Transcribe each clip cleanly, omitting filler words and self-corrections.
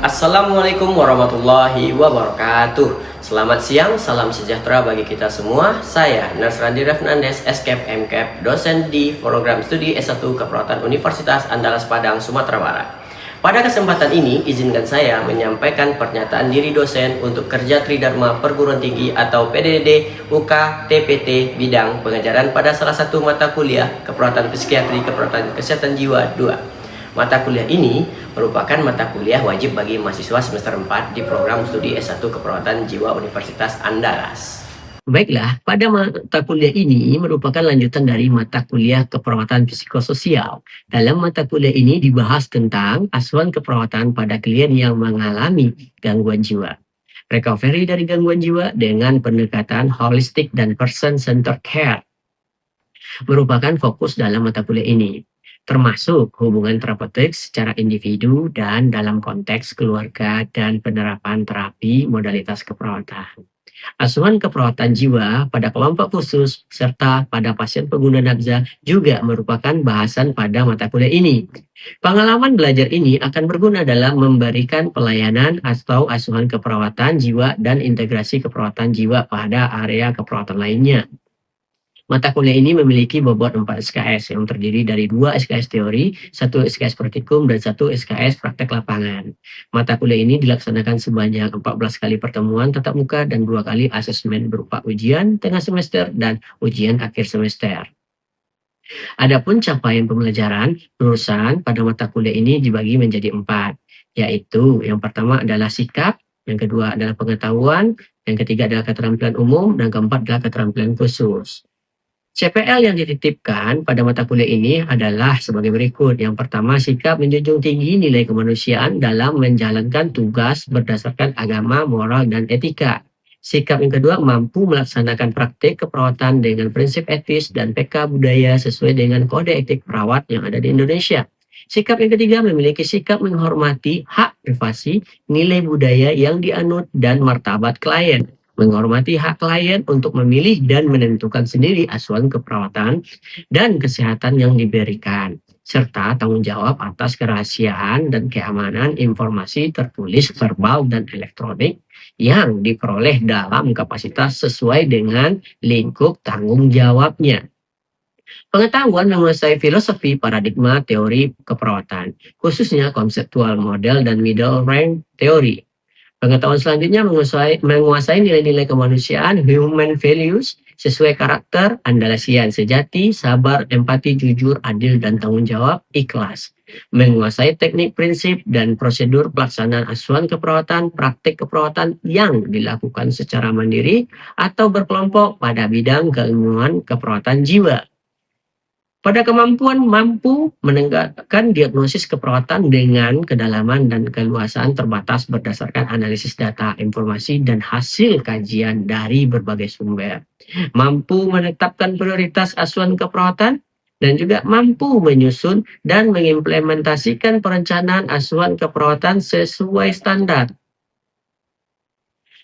Assalamualaikum warahmatullahi wabarakatuh. Selamat siang, salam sejahtera bagi kita semua. Saya Nurse Randi Fernandes, SCAP MCAP, dosen di program studi S1 Keperawatan Universitas Andalas Padang, Sumatera Barat. Pada kesempatan ini, izinkan saya menyampaikan pernyataan diri dosen untuk kerja Tridharma Perguruan Tinggi atau PDD UK TPT bidang pengajaran pada salah satu mata kuliah Keperawatan Psikiatri Keperawatan Kesehatan Jiwa 2. Mata kuliah ini merupakan mata kuliah wajib bagi mahasiswa semester 4 di program studi S1 Keperawatan Jiwa Universitas Andalas. Baiklah, pada mata kuliah ini merupakan lanjutan dari mata kuliah keperawatan psikososial. Dalam mata kuliah ini dibahas tentang asuhan keperawatan pada klien yang mengalami gangguan jiwa. Recovery dari gangguan jiwa dengan pendekatan holistik dan person-centered care merupakan fokus dalam mata kuliah ini, termasuk hubungan terapeutik secara individu dan dalam konteks keluarga dan penerapan terapi modalitas keperawatan. Asuhan keperawatan jiwa pada kelompok khusus serta pada pasien pengguna nafza juga merupakan bahasan pada mata kuliah ini. Pengalaman belajar ini akan berguna dalam memberikan pelayanan atau asuhan keperawatan jiwa dan integrasi keperawatan jiwa pada area keperawatan lainnya. Mata kuliah ini memiliki bobot 4 SKS yang terdiri dari 2 SKS teori, 1 SKS praktikum, dan 1 SKS praktek lapangan. Mata kuliah ini dilaksanakan sebanyak 14 kali pertemuan tatap muka dan 2 kali asesmen berupa ujian tengah semester dan ujian akhir semester. Adapun capaian pembelajaran, lulusan pada mata kuliah ini dibagi menjadi 4, yaitu yang pertama adalah sikap, yang kedua adalah pengetahuan, yang ketiga adalah keterampilan umum, dan keempat adalah keterampilan khusus. CPL yang dititipkan pada mata kuliah ini adalah sebagai berikut. Yang pertama, sikap menjunjung tinggi nilai kemanusiaan dalam menjalankan tugas berdasarkan agama, moral, dan etika. Sikap yang kedua, mampu melaksanakan praktik keperawatan dengan prinsip etis dan PK budaya sesuai dengan kode etik perawat yang ada di Indonesia. Sikap yang ketiga, memiliki sikap menghormati hak privasi, nilai budaya yang dianut, dan martabat klien. Menghormati hak klien untuk memilih dan menentukan sendiri asuhan keperawatan dan kesehatan yang diberikan, serta tanggung jawab atas kerahasiaan dan keamanan informasi tertulis, verbal, dan elektronik yang diperoleh dalam kapasitas sesuai dengan lingkup tanggung jawabnya. Pengetahuan menguasai filosofi paradigma teori keperawatan, khususnya konseptual model dan middle range teori. Pengetahuan selanjutnya menguasai nilai-nilai kemanusiaan, human values, sesuai karakter, Andalasian, sejati, sabar, empati, jujur, adil, dan tanggung jawab, ikhlas. Menguasai teknik, prinsip, dan prosedur pelaksanaan asuhan keperawatan, praktik keperawatan yang dilakukan secara mandiri atau berkelompok pada bidang keilmuan keperawatan jiwa. Pada kemampuan mampu menegakkan diagnosis keperawatan dengan kedalaman dan keluasan terbatas berdasarkan analisis data, informasi, dan hasil kajian dari berbagai sumber. Mampu menetapkan prioritas asuhan keperawatan dan juga mampu menyusun dan mengimplementasikan perencanaan asuhan keperawatan sesuai standar.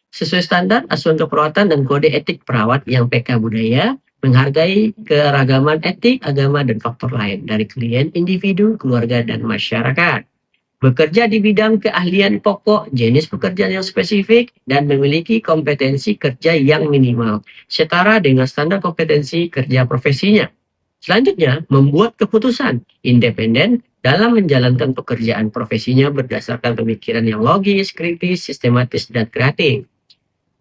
Sesuai standar asuhan keperawatan dan kode etik perawat yang PK budaya, menghargai keragaman etik, agama, dan faktor lain dari klien, individu, keluarga, dan masyarakat. Bekerja di bidang keahlian pokok, jenis pekerjaan yang spesifik, dan memiliki kompetensi kerja yang minimal, setara dengan standar kompetensi kerja profesinya. Selanjutnya, membuat keputusan independen dalam menjalankan pekerjaan profesinya berdasarkan pemikiran yang logis, kritis, sistematis, dan kreatif.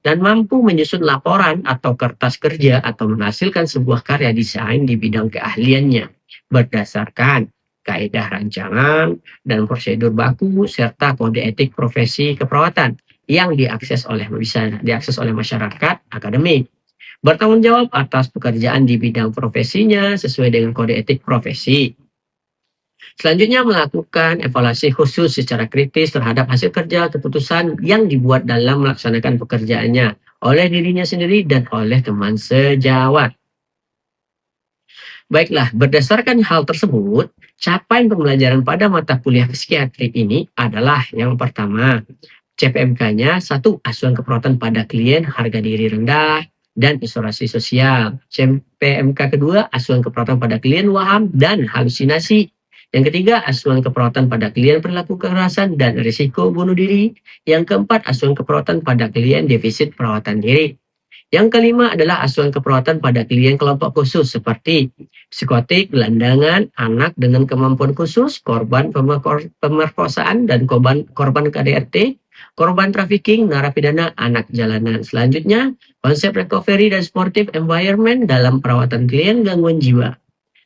Dan mampu menyusun laporan atau kertas kerja atau menghasilkan sebuah karya desain di bidang keahliannya berdasarkan kaidah rancangan dan prosedur baku serta kode etik profesi keperawatan yang bisa diakses oleh masyarakat akademik. Bertanggung jawab atas pekerjaan di bidang profesinya sesuai dengan kode etik profesi. Selanjutnya, melakukan evaluasi khusus secara kritis terhadap hasil kerja keputusan yang dibuat dalam melaksanakan pekerjaannya oleh dirinya sendiri dan oleh teman sejawat. Baiklah, berdasarkan hal tersebut, capaian pembelajaran pada mata kuliah psikiatri ini adalah yang pertama, CPMK-nya 1. Asuhan keperawatan pada klien harga diri rendah dan isolasi sosial. CPMK kedua, asuhan keperawatan pada klien waham dan halusinasi. Yang ketiga, asuhan keperawatan pada klien perilaku kekerasan dan risiko bunuh diri. Yang keempat, asuhan keperawatan pada klien defisit perawatan diri. Yang kelima adalah asuhan keperawatan pada klien kelompok khusus seperti psikotik, gelandangan, anak dengan kemampuan khusus, korban pemerkosaan dan korban KDRT, korban trafficking, narapidana, anak jalanan. Selanjutnya, konsep recovery dan supportive environment dalam perawatan klien gangguan jiwa.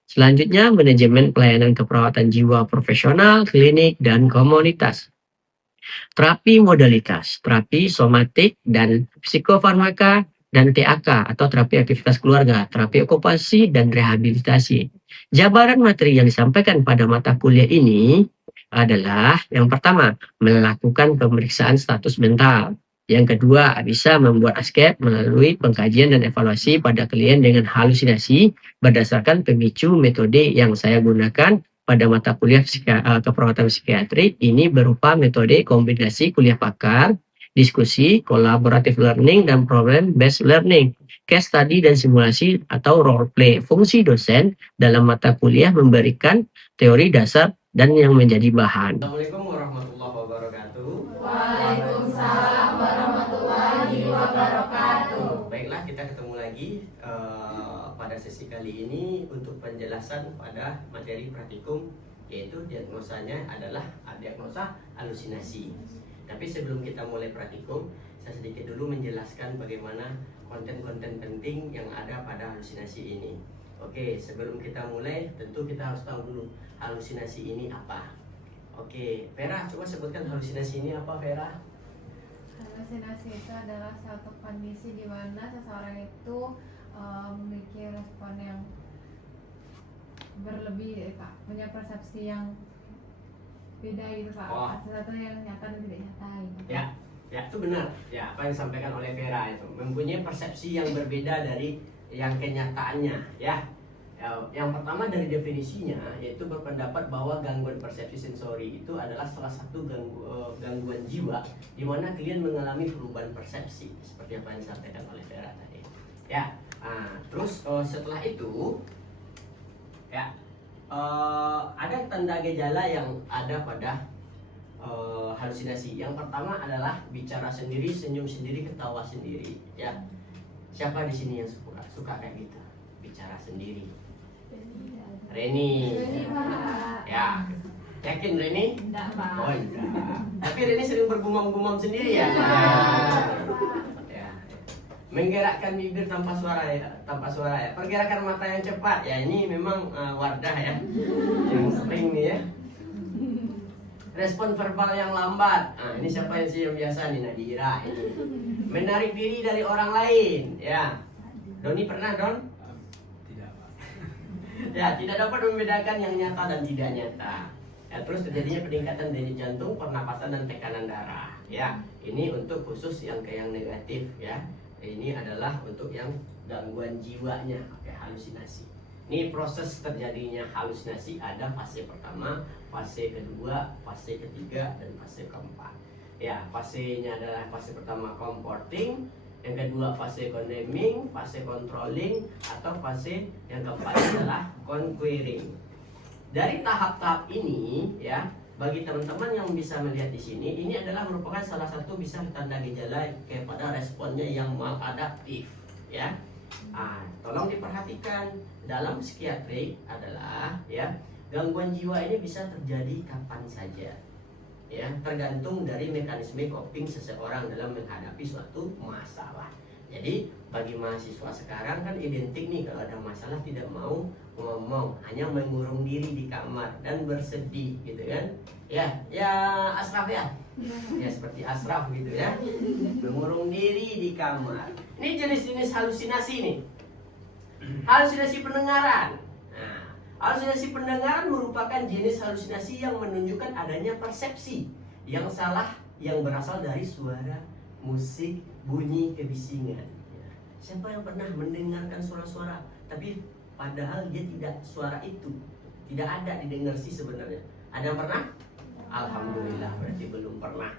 Selanjutnya, manajemen pelayanan keperawatan jiwa profesional, klinik, dan komunitas. Terapi modalitas, terapi somatik dan psikofarmaka, dan TAK atau terapi aktivitas keluarga, terapi okupasi, dan rehabilitasi. Jabaran materi yang disampaikan pada mata kuliah ini adalah yang pertama, melakukan pemeriksaan status mental. Yang kedua, bisa membuat ASCAP melalui pengkajian dan evaluasi pada klien dengan halusinasi berdasarkan pemicu metode yang saya gunakan pada mata kuliah keperawatan psikiatri. Ini berupa metode kombinasi kuliah pakar, diskusi, collaborative learning, dan problem-based learning, case study dan simulasi atau role play. Fungsi dosen dalam mata kuliah memberikan teori dasar dan yang menjadi bahan. Assalamualaikum warahmatullahi wabarakatuh. Waalaikumsalam warahmatullahi wabarakatuh. Baiklah, kita ketemu lagi pada sesi kali ini untuk penjelasan pada materi praktikum, yaitu diagnosanya adalah diagnosa halusinasi. Tapi sebelum kita mulai praktikum, saya sedikit dulu menjelaskan bagaimana konten-konten penting yang ada pada halusinasi ini. Oke, sebelum kita mulai, tentu kita harus tahu dulu halusinasi ini apa. Oke, Vera, coba sebutkan halusinasi ini apa, Vera? Halusinasi itu adalah suatu kondisi di mana seseorang itu memiliki respon yang berlebih, Pak, punya persepsi yang beda gitu, Pak. Oh. Sesuatu yang nyata dan tidak nyata gitu. Ya, itu benar. Ya, apa yang disampaikan oleh Vera itu mempunyai persepsi yang berbeda dari yang kenyataannya, ya. Yang pertama dari definisinya, yaitu berpendapat bahwa gangguan persepsi sensori itu adalah salah satu gangguan jiwa di mana klien mengalami perubahan persepsi seperti apa yang disampaikan oleh Vera tadi. Ya, terus setelah itu, ya, ada tanda gejala yang ada pada halusinasi. Yang pertama adalah bicara sendiri, senyum sendiri, ketawa sendiri. Ya, siapa di sini yang suka kayak gitu, bicara sendiri? Reni. Ya, yakin Reni? Enggak, Pak. Oh, enggak. Tapi Reni sering bergumam-gumam sendiri ya? Ya. Menggerakkan bibir tanpa suara ya, pergerakan mata yang cepat ya, ini memang Wardah ya, yang sering nih ya. Respon verbal yang lambat, ini siapa yang biasa nih, Nadira ini. Menarik diri dari orang lain ya. Doni pernah, Don? Tidak, Pak. Ya, tidak dapat membedakan yang nyata dan tidak nyata. Ya, terus terjadinya peningkatan denyut jantung, pernapasan, dan tekanan darah. Ya, ini untuk khusus yang negatif ya. Ini adalah untuk yang gangguan jiwanya, halusinasi. Ini proses terjadinya halusinasi ada fase pertama, fase kedua, fase ketiga, dan fase keempat. Ya, fasenya adalah fase pertama comforting, yang kedua fase condemning, fase controlling, atau fase yang keempat adalah conquering. Dari tahap-tahap ini ya, bagi teman-teman yang bisa melihat di sini, ini adalah merupakan salah satu bisa tanda gejala kepada responnya yang maladaptif ya. Tolong diperhatikan, dalam psikiatri adalah ya, gangguan jiwa ini bisa terjadi kapan saja. Ya, tergantung dari mekanisme coping seseorang dalam menghadapi suatu masalah. Jadi bagi mahasiswa sekarang kan identik nih, kalau ada masalah tidak mau ngomong, hanya mengurung diri di kamar dan bersedih gitu kan. Ya Asraf ya. Ya seperti Asraf gitu ya. Mengurung diri di kamar. Ini jenis-jenis halusinasi nih. Halusinasi pendengaran. Halusinasi pendengaran merupakan jenis halusinasi yang menunjukkan adanya persepsi yang salah yang berasal dari suara, musik, bunyi, kebisingan. Siapa yang pernah mendengarkan suara-suara, tapi padahal dia tidak, suara itu tidak ada didengar sih sebenarnya. Ada yang pernah? Alhamdulillah, berarti belum pernah.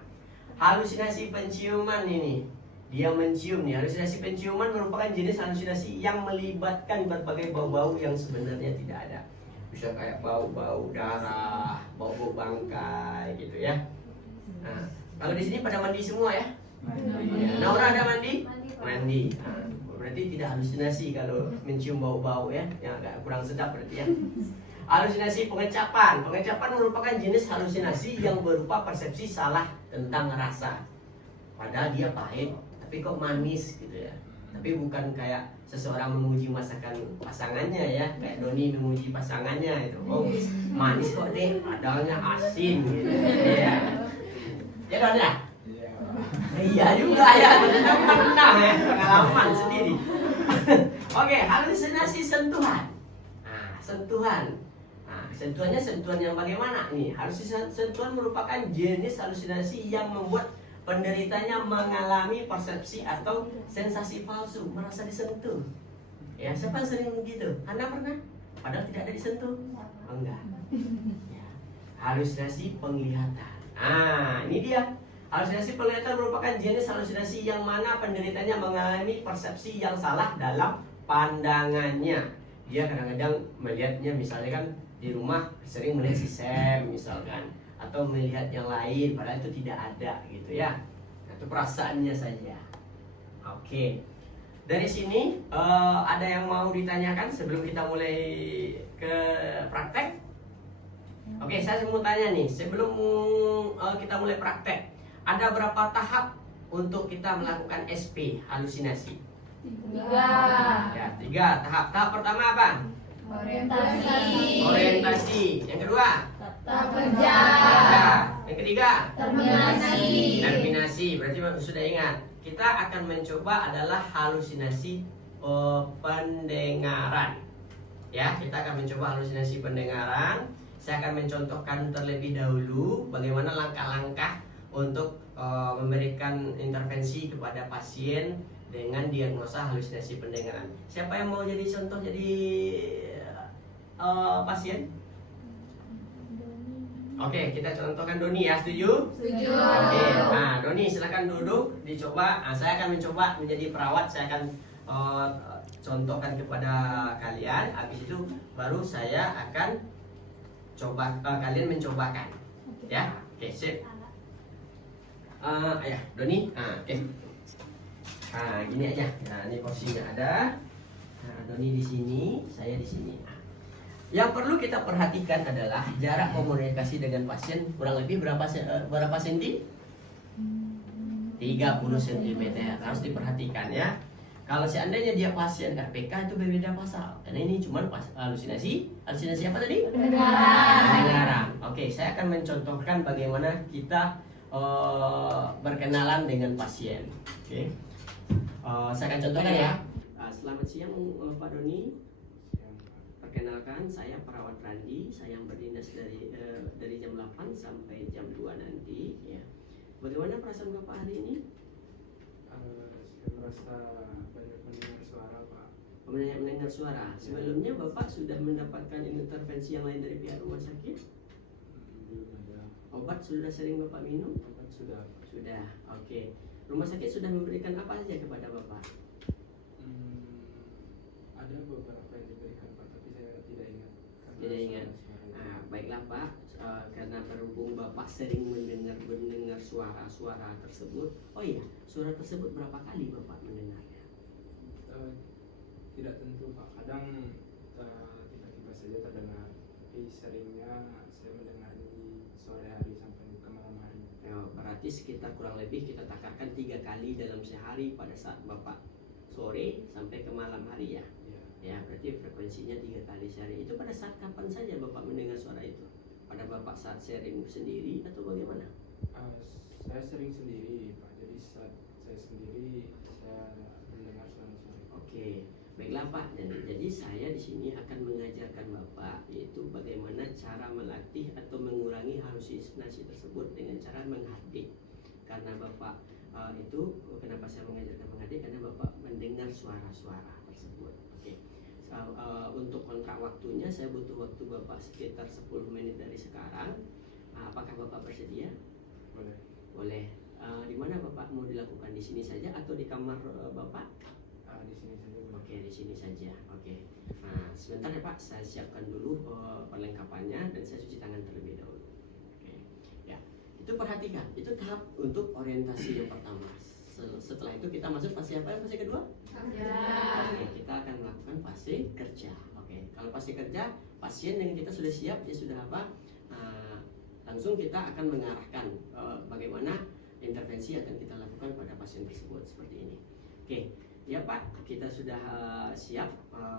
Halusinasi penciuman ini, dia mencium nih. Halusinasi penciuman merupakan jenis halusinasi yang melibatkan berbagai bau-bau yang sebenarnya tidak ada. bisa kayak bau-bau darah, bau-bau bangkai gitu ya. Nah, kalau di sini pada mandi semua ya? Iya. Naura ada mandi? Mandi. Nah, berarti tidak halusinasi kalau mencium bau-bau ya, yang agak kurang sedap berarti ya. Halusinasi pengecapan. Pengecapan merupakan jenis halusinasi yang berupa persepsi salah tentang rasa. Padahal dia pahit, tapi kok manis gitu ya. Tapi bukan kayak seseorang memuji masakan pasangannya ya, kayak Doni memuji pasangannya itu. Oh, manis kok deh, padahalnya asin gitu. Iya. Ya Don ya? Iya juga ya, pernah ya, pengalaman sendiri. Oke, halusinasi sentuhan. Nah, sentuhan. Nah, sentuhannya sentuhan yang bagaimana nih? Halusinasi sentuhan merupakan jenis halusinasi yang membuat penderitanya mengalami persepsi atau sensasi palsu, merasa disentuh. Ya, siapa sering begitu? Anda pernah? Padahal tidak ada disentuh? Oh, enggak. Ya. Halusinasi penglihatan. Nah, ini dia. Halusinasi penglihatan merupakan jenis halusinasi yang mana penderitanya mengalami persepsi yang salah dalam pandangannya. Dia kadang-kadang melihatnya, misalnya kan di rumah sering melihat si Sam misalkan, atau melihat yang lain padahal itu tidak ada gitu ya. Itu perasaannya saja. Oke. Dari sini ada yang mau ditanyakan sebelum kita mulai ke praktek? Oke, saya mau tanya nih sebelum kita mulai praktek. Ada berapa tahap untuk kita melakukan SP halusinasi? 3. Ya, 3 tahap. Tahap pertama apa? Orientasi. Orientasi. Yang kedua? Tahap kerja. Kerja. Yang ketiga? Terminasi. Terminasi. Berarti sudah ingat. Kita akan mencoba adalah halusinasi pendengaran. Ya, kita akan mencoba halusinasi pendengaran. Saya akan mencontohkan terlebih dahulu bagaimana langkah-langkah untuk memberikan intervensi kepada pasien dengan diagnosa halusinasi pendengaran. Siapa yang mau jadi contoh jadi pasien? Oke, kita contohkan Doni ya, setuju? Setuju. Oke, nah Doni silakan duduk, dicoba. Nah, saya akan mencoba menjadi perawat. Saya akan contohkan kepada kalian. Habis itu baru saya akan coba kalian mencobakan. Ya, oke, sip. Ya, Doni. Oke. Nah, gini aja. Nah, ini porsinya ada. Nah, Doni di sini, saya di sini. Yang perlu kita perhatikan adalah jarak komunikasi dengan pasien kurang lebih berapa senti? 30 cm. Harus diperhatikan ya. Kalau seandainya dia pasien RPK itu berbeda pasal. Karena ini cuma halusinasi. Halusinasi apa tadi? Pendengaran. Oke, saya akan mencontohkan bagaimana kita berkenalan dengan pasien. Oke. Saya akan contohkan ya. Selamat siang Pak Doni. Perkenalkan, saya perawat Randi. Saya berdinas dari jam 8 sampai jam 2 nanti. Ya. Bagaimana perasaan Bapak hari ini? Saya merasa banyak mendengar suara, Pak. Mendengar suara. Sebelumnya Bapak sudah mendapatkan intervensi yang lain dari pihak rumah sakit? Belum ada. Obat sudah sering Bapak minum? Obat sudah. Sudah. Oke. Rumah sakit sudah memberikan apa saja kepada Bapak? Ada beberapa yang diberikan, Pak, tapi saya tidak ingat. Tidak ingat. Nah, baiklah Pak, karena berhubung Bapak sering mendengar suara tersebut. Oh iya, suara tersebut berapa kali Bapak mendengarnya? Tidak tentu, Pak. Kadang tiba-tiba saja terdengar. Tapi seringnya saya mendengar di sore hari sampai ke malam hari. Berarti sekitar kurang lebih kita takarkan 3 kali dalam sehari pada saat Bapak sore sampai ke malam hari ya. Ya, berarti frekuensinya 3 kali sehari. Itu pada saat kapan saja Bapak mendengar suara itu? Pada Bapak saat sharing sendiri atau bagaimana? Saya sering sendiri, Pak. Jadi saat saya sendiri saya mendengar suara-suara. Oke, baiklah Pak. Jadi saya di sini akan mengajarkan Bapak yaitu bagaimana cara melatih atau mengurangi halusinasi tersebut dengan cara menghadik. Karena Bapak itu kenapa saya mengajarkan menghadik? Karena Bapak mendengar suara-suara tersebut. Oke. Untuk kontrak waktunya saya butuh waktu Bapak sekitar 10 menit dari sekarang. Apakah Bapak bersedia? Boleh. Boleh. Di mana Bapak mau dilakukan, di sini saja atau di kamar Bapak? di sini saja boleh. Oke, di sini saja. Oke. Nah, sebentar ya Pak, saya siapkan dulu perlengkapannya dan saya cuci tangan terlebih dahulu. Oke. Ya, itu perhatikan. Itu tahap untuk orientasi yang pertama. Setelah itu kita masuk fase apa? Fase kedua? Kerja. Oke, kita akan melakukan fase kerja. Oke, kalau fase kerja, pasien dengan kita sudah siap, dia sudah apa? Langsung kita akan mengarahkan bagaimana intervensi yang akan kita lakukan pada pasien tersebut seperti ini. Oke, ya Pak, kita sudah siap.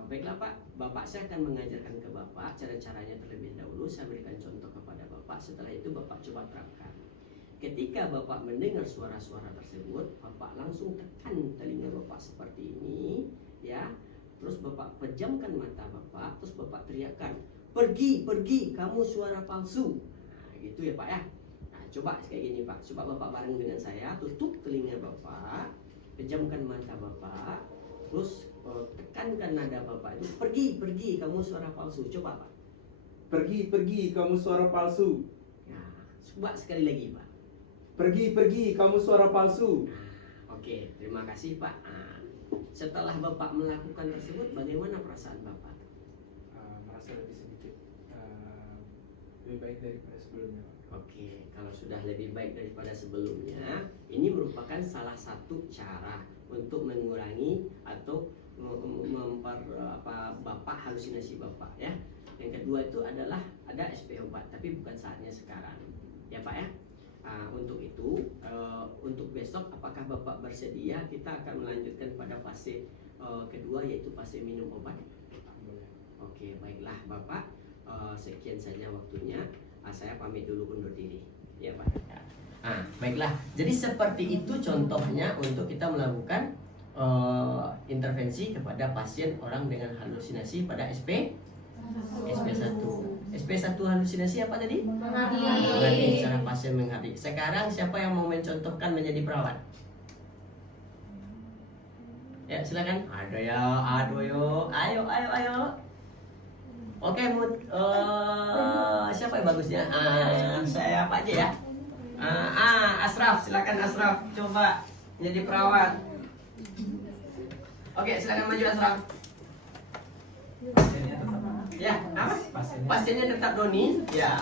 Baiklah Pak, Bapak saya akan mengajarkan ke Bapak cara-caranya terlebih dahulu. Saya berikan contoh kepada Bapak. Setelah itu Bapak coba terapkan. Ketika Bapak mendengar suara-suara tersebut, Bapak langsung tekan telinga Bapak seperti ini, ya. Terus Bapak pejamkan mata Bapak, terus Bapak teriakkan, "Pergi, pergi, kamu suara palsu." Nah, gitu ya Pak ya. Nah, coba kayak gini Pak. Coba Bapak bareng dengan saya, tutup telinga Bapak, pejamkan mata Bapak, terus tekankan nada Bapak itu, "Pergi, pergi, kamu suara palsu." Coba Pak. Pergi, pergi, kamu suara palsu. Nah, coba sekali lagi Pak. Pergi, pergi, kamu suara palsu. Nah, oke, terima kasih Pak. Nah, setelah Bapak melakukan tersebut, bagaimana perasaan Bapak? Merasa lebih sedikit lebih baik daripada sebelumnya, Pak. Oke, kalau sudah lebih baik daripada sebelumnya, ini merupakan salah satu cara untuk mengurangi atau Bapak halusinasi Bapak ya. Yang kedua itu adalah ada SP4, tapi bukan saatnya sekarang, ya Pak ya. Untuk itu, untuk besok apakah Bapak bersedia? Kita akan melanjutkan pada fase kedua, yaitu fase minum obat. Boleh. Oke, baiklah Bapak, sekian saja waktunya. Saya pamit dulu, undur diri, ya Pak. Baiklah. Jadi seperti itu contohnya untuk kita melakukan intervensi kepada pasien orang dengan halusinasi pada SP1. SP1 halusinasi apa tadi? Mengerti, cara pasien mengerti. Sekarang siapa yang mau mencontohkan menjadi perawat? Ya, silakan. Ada ya, aduh yo. Ayo. Oke, siapa yang bagusnya? Saya apa aja ya? Asraf, silakan Asraf. Coba jadi perawat. Oke, silakan maju Asraf. Ya, apa? Pasiennya tetap Doni. Ya.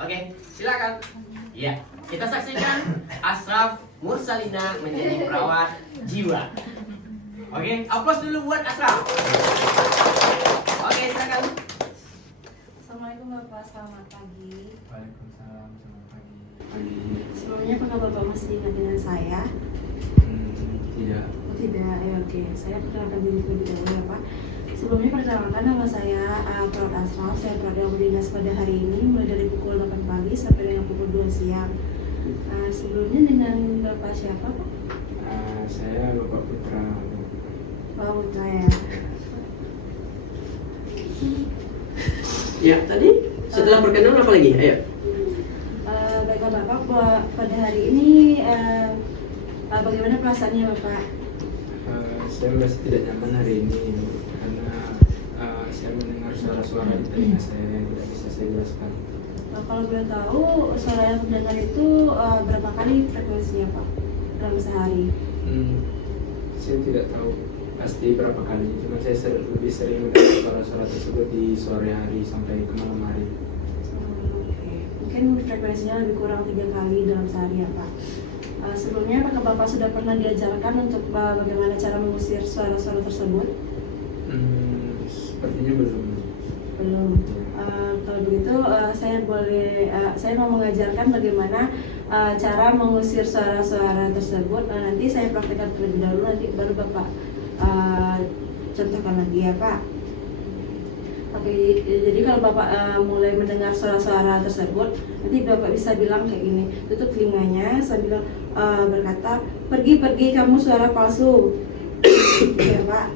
Oke, silakan. Ya, kita saksikan Asraf Mursalina menjadi perawat jiwa. Oke, aplaus dulu buat Asraf. Oke, silakan. Assalamualaikum Bapak, selamat pagi. Waalaikumsalam, selamat pagi. Sebelumnya apakah Bapak masih ingat dengan saya? Tidak. Oh tidak, ya oke. Saya perkenalkan diri terlebih dahulu ya Pak. Sebelumnya perkenalkan nama saya Perawat Asraf. Saya perawat yang berdinas pada hari ini mulai dari pukul 8 pagi sampai dengan pukul 2 siang. Sebelumnya dengan Bapak siapa Pak? Saya Bapak Putra. Pak Putra ya. Ya, tadi setelah perkenalan apa lagi? Ayo. Baiklah Bapak, pada hari ini bagaimana perasaannya Bapak? Saya merasa tidak nyaman hari ini karena saya mendengar suara-suara di telinga saya yang tidak bisa saya jelaskan. Kalau boleh tahu, suara yang terdengar itu berapa kali frekuensinya Pak dalam sehari? Saya tidak tahu pasti berapa kali, cuma saya lebih sering mendengar suara-suara tersebut di sore hari sampai ke malam hari. Oke. Mungkin frekuensinya lebih kurang 3 kali dalam sehari ya Pak. Sebelumnya apakah Bapak sudah pernah diajarkan untuk bagaimana cara mengusir suara-suara tersebut? Sepertinya belum. Belum. Kalau begitu saya mau mengajarkan bagaimana cara mengusir suara-suara tersebut. Nanti saya praktekkan terlebih dahulu, nanti baru Bapak contohkan lagi ya Pak. Oke, jadi kalau Bapak mulai mendengar suara-suara tersebut, nanti Bapak bisa bilang kayak gini, tutup telinganya sambil berkata, pergi kamu suara palsu. Ya Pak.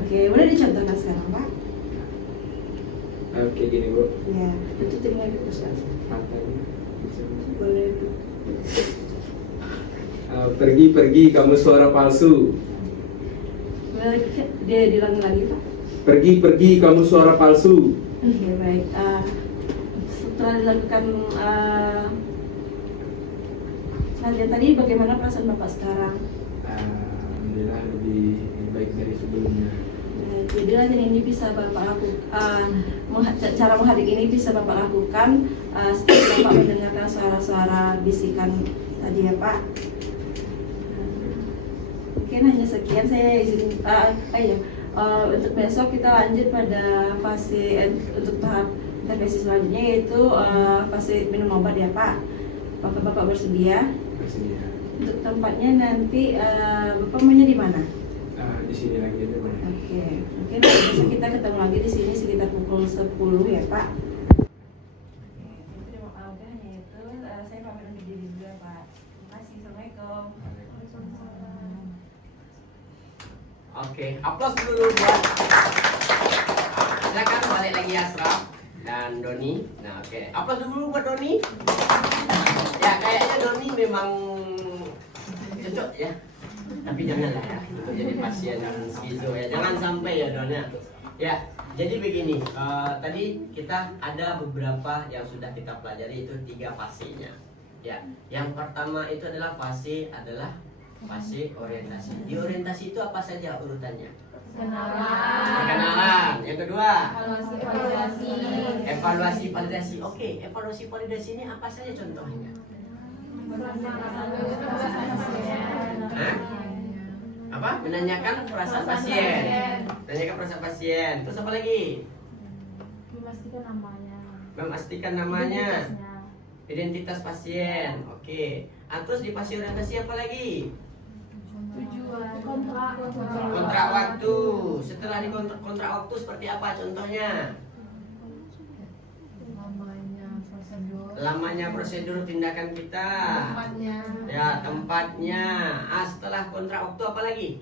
Oke, boleh dicontohkan sekarang Pak? Oke, gini Bu. Ya, tutup telinga dulu sekarang. Matanya. Boleh. Pergi kamu suara palsu. Boleh dia diulangi lagi Pak? Pergi kamu suara palsu. Oke, baik. Setelah dilakukan kalian tadi, bagaimana perasaan Bapak sekarang? Alhamdulillah lebih baik dari sebelumnya. Jadi latihan ini bisa Bapak lakukan, cara menghadapi ini bisa Bapak lakukan setelah Bapak mendengarkan suara-suara bisikan tadi ya Pak. Mungkin hanya sekian saya izin. Untuk besok kita lanjut pada fase untuk tahap intervensi selanjutnya, yaitu fase minum obat ya Pak. Bapak bersedia? Bersedia. Untuk tempatnya nanti Bapak maunya di mana? Di sini lagi aja boleh. Oke, mungkin besok kita ketemu lagi di sini sekitar pukul 10 ya Pak. Terima kasih, hanya itu saya pamit undur diri dulu ya Pak. Terima kasih, assalamualaikum. Oke, aplaus dulu buat. Silakan balik lagi Asraf dan Doni. Nah, oke, aplaus dulu buat Doni. Ya, kayaknya Doni memang cocok ya. Tapi janganlah ya untuk jadi pasien skizo ya. Jangan sampai ya Don ya. Ya, jadi begini. Tadi kita ada beberapa yang sudah kita pelajari, itu 3 fasenya. Ya, yang pertama itu adalah fase orientasi. Di orientasi itu apa saja urutannya? Perkenalan. Yang kedua, evaluasi validasi. Oke, evaluasi validasi ini apa saja contohnya? Hah? Apa? Menanyakan perasaan pasien. Menanyakan perasaan pasien. Terus apa lagi? Memastikan namanya. Identitas pasien. Oke. Terus di fase orientasi apa lagi? Kontrak waktu. Setelah di kontrak waktu seperti apa contohnya? Lamanya prosedur tindakan kita. Ya, tempatnya. Setelah kontrak waktu apa lagi?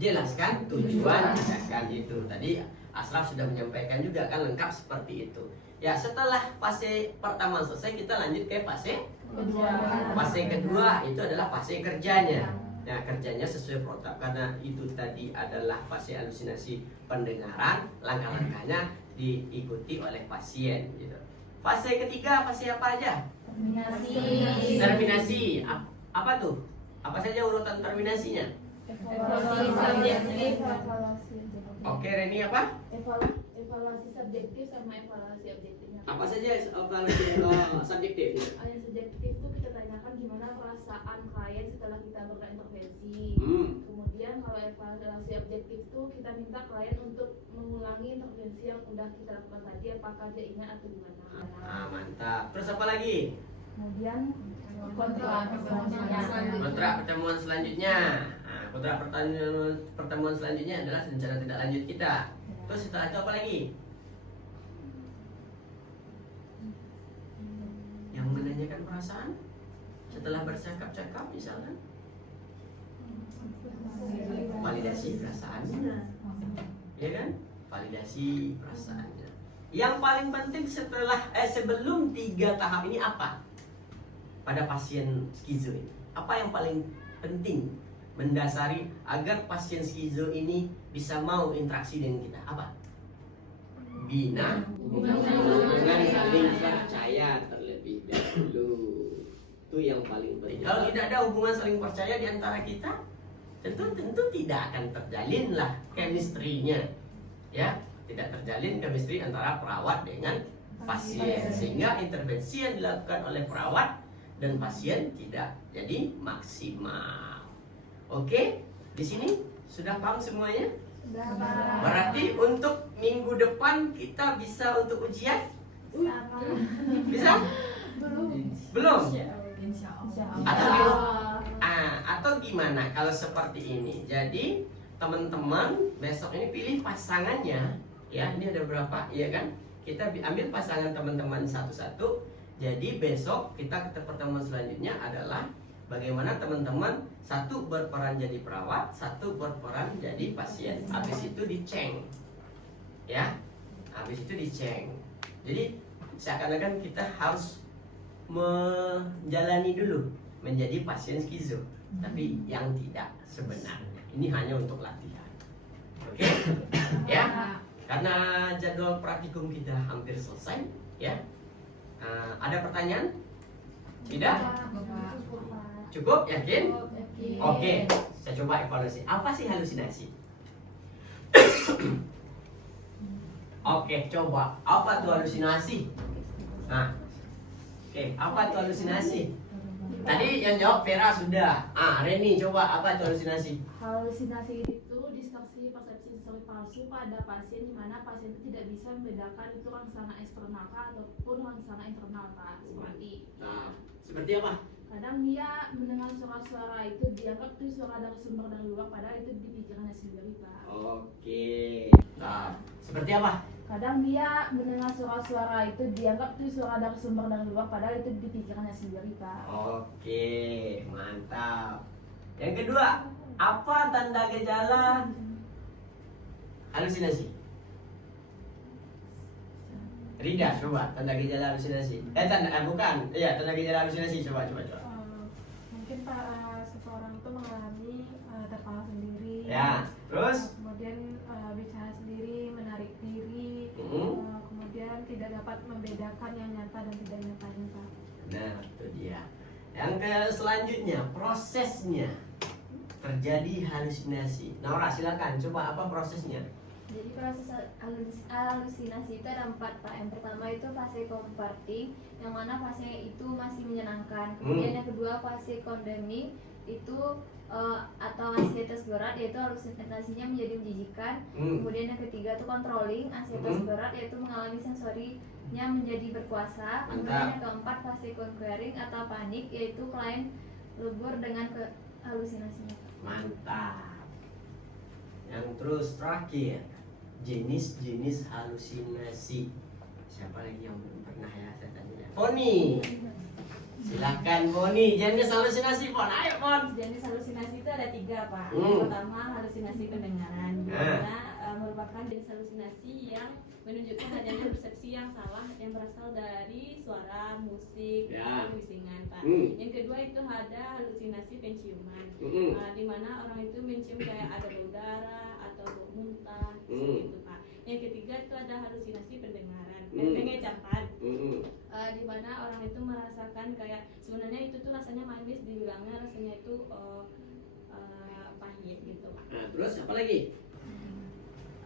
Jelaskan tujuan tindakan itu. Tadi Asraf sudah menyampaikan juga kan, lengkap seperti itu. Ya, setelah fase pertama selesai, kita lanjut ke fase kedua. Fase kedua itu adalah fase kerjanya. Nah, kerjanya sesuai protap, karena itu tadi adalah fase halusinasi pendengaran, langkah-langkahnya diikuti oleh pasien gitu. Fase ketiga, fase apa aja? Terminasi. Apa tuh? Apa saja urutan terminasinya? Oke, Reni apa? Evaluasi subjektif sama evaluasi objektifnya. Apa saja evaluasi subjektif? Yang subjektif itu kita tanyakan gimana perasaan klien setelah kita berintervensi. Kemudian kalau evaluasi objektif itu kita minta klien untuk mengulangi intervensi yang udah kita lakukan tadi, apakah dia ingat atau gimana. Mantap. Terus apa lagi? Kemudian kontrak pertemuan selanjutnya. Kontrak pertemuan selanjutnya adalah rencana tindak lanjut kita. Terus setelah itu apa lagi? Yang menanyakan perasaan setelah bercakap-cakap misalkan. Validasi perasaannya. Ya kan? Validasi perasaannya. Yang paling penting sebelum 3 tahap ini apa? Pada pasien skizo ini. Apa yang paling penting mendasari agar pasien skizo ini bisa mau interaksi dengan kita? Apa? Bina hubungan saling percaya terlebih dahulu. Itu yang paling penting. Kalau tidak ada hubungan saling percaya di antara kita, tentu tidak akan terjalinlah chemistry-nya. Ya, tidak terjalin chemistry antara perawat dengan pasien, sehingga intervensi yang dilakukan oleh perawat dan pasien tidak jadi maksimal. Oke, di sini sudah paham semuanya? Berarti untuk minggu depan kita bisa untuk ujian? Bisa? Belum? Atau gimana kalau seperti ini? Jadi teman-teman besok ini pilih pasangannya. Ya, ini ada berapa? Iya kan? Kita ambil pasangan teman-teman satu-satu. Jadi besok kita ke pertemuan selanjutnya adalah bagaimana teman-teman satu berperan jadi perawat, satu berperan jadi pasien. Habis itu diceng. Ya. Habis itu diceng. Jadi seakan-akan kita harus menjalani dulu menjadi pasien skizo. Tapi yang tidak sebenarnya. Ini hanya untuk latihan. Oke? Ya. Karena jadwal praktikum kita hampir selesai, ya. Ada pertanyaan? Tidak? Bapak. Cukup? Yakin? Oke. Oke, saya coba evaluasi. Apa sih halusinasi? Oke, coba. Apa tuh halusinasi? Nah, oke, apa tuh halusinasi? Tadi yang jawab Vera sudah. Reni coba, apa tuh halusinasi? Halusinasi itu distorsi persepsi sensori palsu pada pasien di mana pasien itu tidak bisa membedakan itu rangsana eksternal ataupun rangsana internal Pak. Seperti apa? Kadang dia mendengar suara-suara itu dianggap itu suara dari sumber dari luar padahal itu di pikirannya sendiri Pak. Oke. Nah, seperti apa? Kadang dia mendengar suara-suara itu dianggap itu suara dari sumber dari luar padahal itu di pikirannya sendiri Pak. Oke, mantap. Yang kedua, apa tanda gejala halusinasi? Rida, coba tanda gejala halusinasi. Tanda gejala halusinasi. Coba. Mungkin Pak, seseorang itu mengalami tertawa sendiri. Ya, terus? Kemudian bicara sendiri, menarik diri. Kemudian tidak dapat membedakan yang nyata dan tidak nyatanya Pak. Nah, itu dia. Yang selanjutnya, prosesnya terjadi halusinasi. Naura, silakan. Coba apa prosesnya? Jadi proses halusinasi itu ada 4 Pak. Yang pertama itu fase comforting, yang mana fase itu masih menyenangkan. Kemudian yang kedua fase condemning itu atau ansietas berat, yaitu halusinasinya menjadi menjijikan. Kemudian yang ketiga itu controlling, ansietas berat, yaitu mengalami sensorinya menjadi berkuasa. Kemudian yang keempat fase conquering atau panik, yaitu klien lebur dengan halusinasinya. Mantap. Yang terus terakhir, jenis-jenis halusinasi. Siapa lagi yang belum pernah ya saya tanya? Poni. Silakan Poni, jenis halusinasi Pon. Ayo Pon. Jenis halusinasi itu ada 3 Pak. Yang pertama halusinasi pendengaran, di mana merupakan jenis halusinasi yang menunjukkan adanya persepsi yang salah yang berasal dari suara, musik, atau bisingan Pak. Yang kedua itu ada halusinasi penciuman, di mana orang itu mencium kayak ada bau darah atau bau muntah, seperti itu Pak. Yang ketiga itu ada halusinasi pendengaran, pengecapan, di mana orang itu merasakan kayak sebenarnya itu tuh rasanya manis, dibilangnya rasanya itu pahit gitu Pak. Nah, terus apa lagi?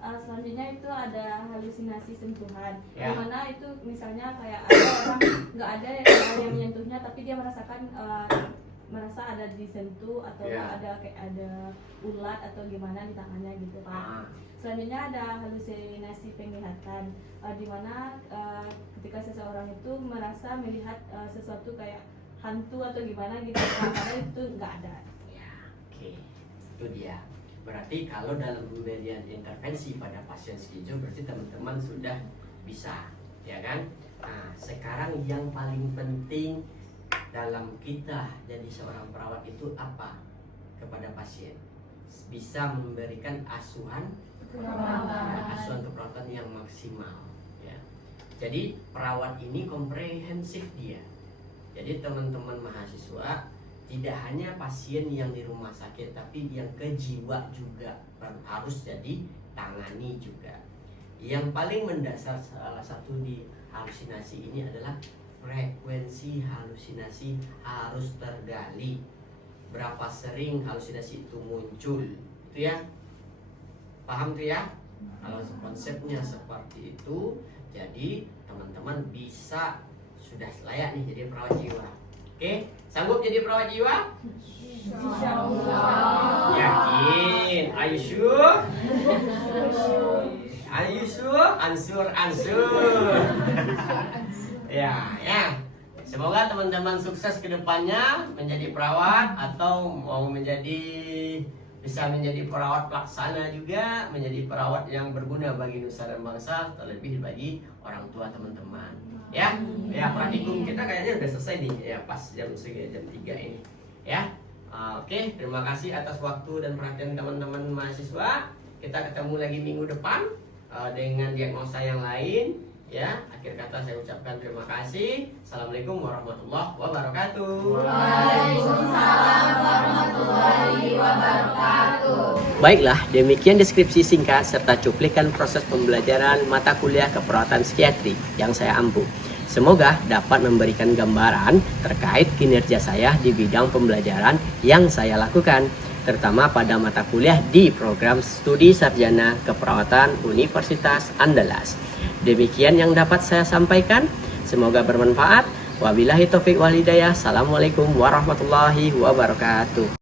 Selanjutnya itu ada halusinasi sentuhan, Ya. dimana itu misalnya kayak ada orang nggak ada yang menyentuhnya tapi dia merasakan merasa ada disentuh atau ada kayak ada ulat atau gimana di tangannya gitu Pak. Selanjutnya ada halusinasi penglihatan, dimana ketika seseorang itu merasa melihat sesuatu kayak hantu atau gimana gitu, padahal itu nggak ada. Ya, oke. Itu dia. Berarti kalau dalam pemberian intervensi pada pasien skizo berarti teman-teman sudah bisa, ya kan? Nah, sekarang yang paling penting dalam kita jadi seorang perawat itu apa? Kepada pasien bisa memberikan asuhan keperawatan yang maksimal, ya. Jadi perawat ini komprehensif dia. Jadi teman-teman mahasiswa tidak hanya pasien yang di rumah sakit, tapi yang ke jiwa juga harus jadi tangani juga. Yang paling mendasar salah satu di halusinasi ini adalah frekuensi halusinasi harus tergali. Berapa sering halusinasi itu muncul, itu ya. Paham tuh ya? Kalau konsepnya seperti itu, jadi teman-teman bisa sudah layak nih jadi perawat jiwa. Oke, sanggup jadi perawat jiwa? Yakin? Are you sure? Are you sure? Ansur. Ya. Semoga teman-teman sukses ke depannya menjadi perawat atau mau bisa menjadi perawat pelaksana juga, menjadi perawat yang berguna bagi nusa dan bangsa, terlebih bagi orang tua teman-teman. Ya, praktikum kita kayaknya udah selesai nih ya, pas jam 3 ini ya. Oke, terima kasih atas waktu dan perhatian teman-teman mahasiswa. Kita ketemu lagi minggu depan dengan diagnosa yang lain ya. Akhir kata saya ucapkan terima kasih. Assalamualaikum warahmatullahi wabarakatuh. Waalaikumsalam warahmatullahi wabarakatuh. Baiklah, demikian deskripsi singkat serta cuplikan proses pembelajaran mata kuliah keperawatan psikiatri yang saya ampu. Semoga dapat memberikan gambaran terkait kinerja saya di bidang pembelajaran yang saya lakukan, terutama pada mata kuliah di program studi sarjana keperawatan Universitas Andalas. Demikian yang dapat saya sampaikan, semoga bermanfaat. Wabillahi taufiq wal hidayah. Assalamualaikum warahmatullahi wabarakatuh.